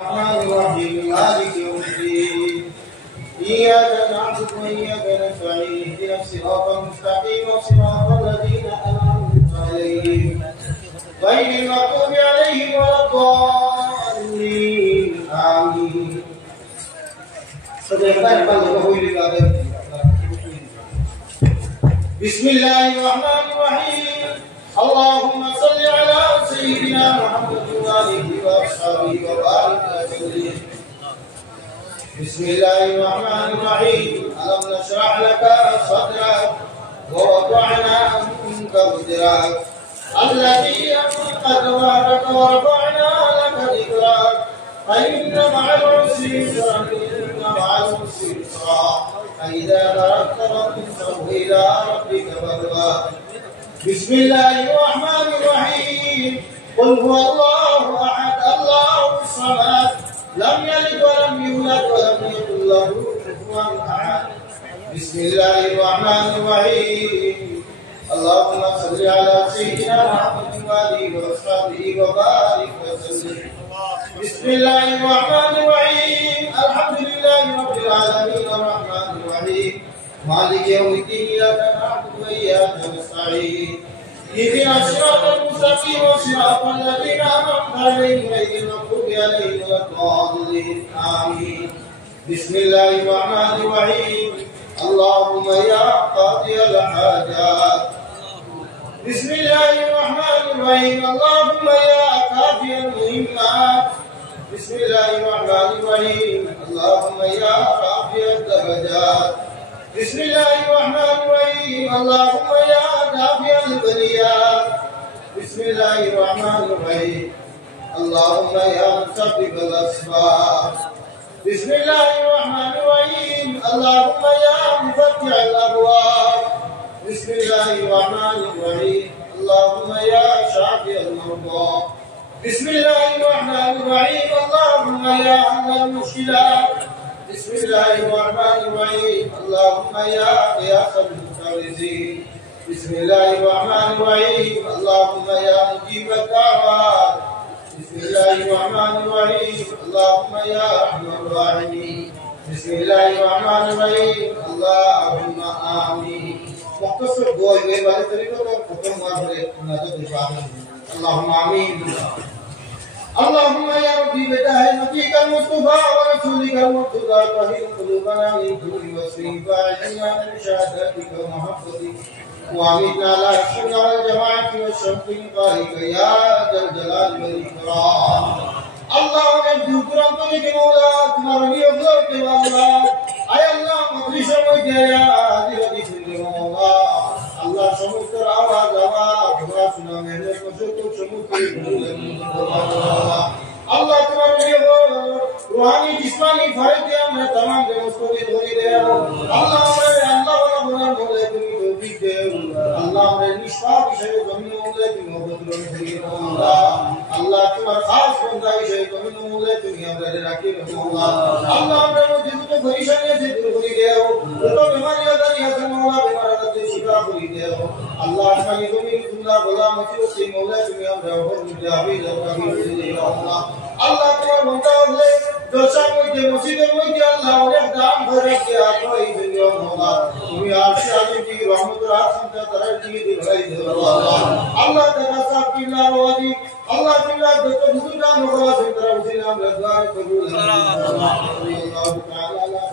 الرحمن الرحيم مالك يوم الدين إياك نعبد وإياك نستعين اهدنا الصراط المستقيم صراط الذين أنعمت عليهم غير المغضوب عليهم ولا الضالين آمين. بسم الله الرحمن الرحيم. اللهم صل على سيدنا محمد وآله وأصحابه وبارك وسلم. بسم الله الرحمن الرحيم. ألم نشرح لك صدرك ووضعنا عنك وزرك الذي أنقض ظهرك ورفعنا لك ذكرك فإن مع العسر يسرا إن مع العسر يسرا فإذا فرغت فانصب إلى ربك فارغب. بسم الله الرحمن الرحيم. قل هو الله أحد الله الصمد لم يلد ولم يولد ولم يكن له كفوا أحد. بسم الله الرحمن الرحيم. اللهم صل على سيدنا محمد وآله وأصحابه وبارك وسلم. بسم الله الرحمن الرحيم. الحمد لله رب العالمين الرحمن الرحيم مالك يوم الدين إياك نعبد وإياك نستعين اهدنا الصراط المستقيم صراط الذين أنعمت عليهم غير المغضوب عليهم ولا الضالين آمين. بسم الله الرحمن الرحيم. اللهم يا قاضي الحاجات. بسم الله الرحمن الرحيم. اللهم يا كافي المهمات. بسم الله الرحمن الرحيم. اللهم يا رافع الدرجات. بسم الله الرحمن الرحيم. اللهم يا دافع البليات. بسم الله الرحمن الرحيم. اللهم يا مسبب الأسباب. بسم الله الرحمن الرحيم. اللهم يا مفتح الأبواب. بسم الله الرحمن الرحيم. اللهم يا شافي المرضى. بسم الله الرحمن الرحيم. اللهم يا حل المشكلات. بسم الله الرحمن الرحيم. اللهم يا غياث المستغيثين. بسم الله الرحمن الرحيم. اللهم يا مجيب الدعوات. بسم الله الرحمن الرحيم. اللهم يا ارحم الراحمين. بسم الله الرحمن الرحيم. اللهم آمين. مختصر دعاء वाले तरीकों को खत्म हुआ है नजर दुआएं. اللهم آمين. اللهم يا ربي بجاه نبيك المصطفى ورسولك المرتضى طهر قلوبنا من كل وسوء واعذنا من شهادتك ومحبتك وامتنا على السنة والجماعة والشرط لقائك يا ذا الجلال والإكرام. الله نبدو قرآن के मौला तुम्हारा नियत के मौला आय अल्लाह मदरिसा में गया आदि आदि सुनने मौला अल्लाह समस्त आवाज आवाज दुआ सुना मैंने कुछ तो समस्त अल्लाह तुम्हारा नियत रूहानी जिस्मानी फर्ज दिया मैं तमाम दोस्तों की धोनी दे अल्लाह वाला बुरा मौला तुम तौफीक दे अल्लाह मेरे निष्पाप विषय जमीन मौला की मोहब्बत लो मौला अल्लाह तुम्हारा खास बंदा विषय जमीन मौला तुम हमारे राखी मौला अल्लाह मेरे दिल को परेशानी से दूर कर दे तो बीमारी अगर या मौला बीमार से शिफा कर दे अल्लाह हमारी जमीन खुदा भला मत से मौला तुम हमारे ऊपर मुजाबी कभी दे मौला अल्लाह तुम्हारा बंदा है दोषा मुझे मुसीबत मुझे अल्लाह ने दाम भर के आपको ही दुनिया मौला तुम आरश आदि की रहमत राहत से तरह की दिलाई दे अल्लाह तआला साहब की नावादी अल्लाह तआला जो बुजुर्ग नवाज से तरह से नाम रज़ा कबूल अल्लाह ताला अल्लाह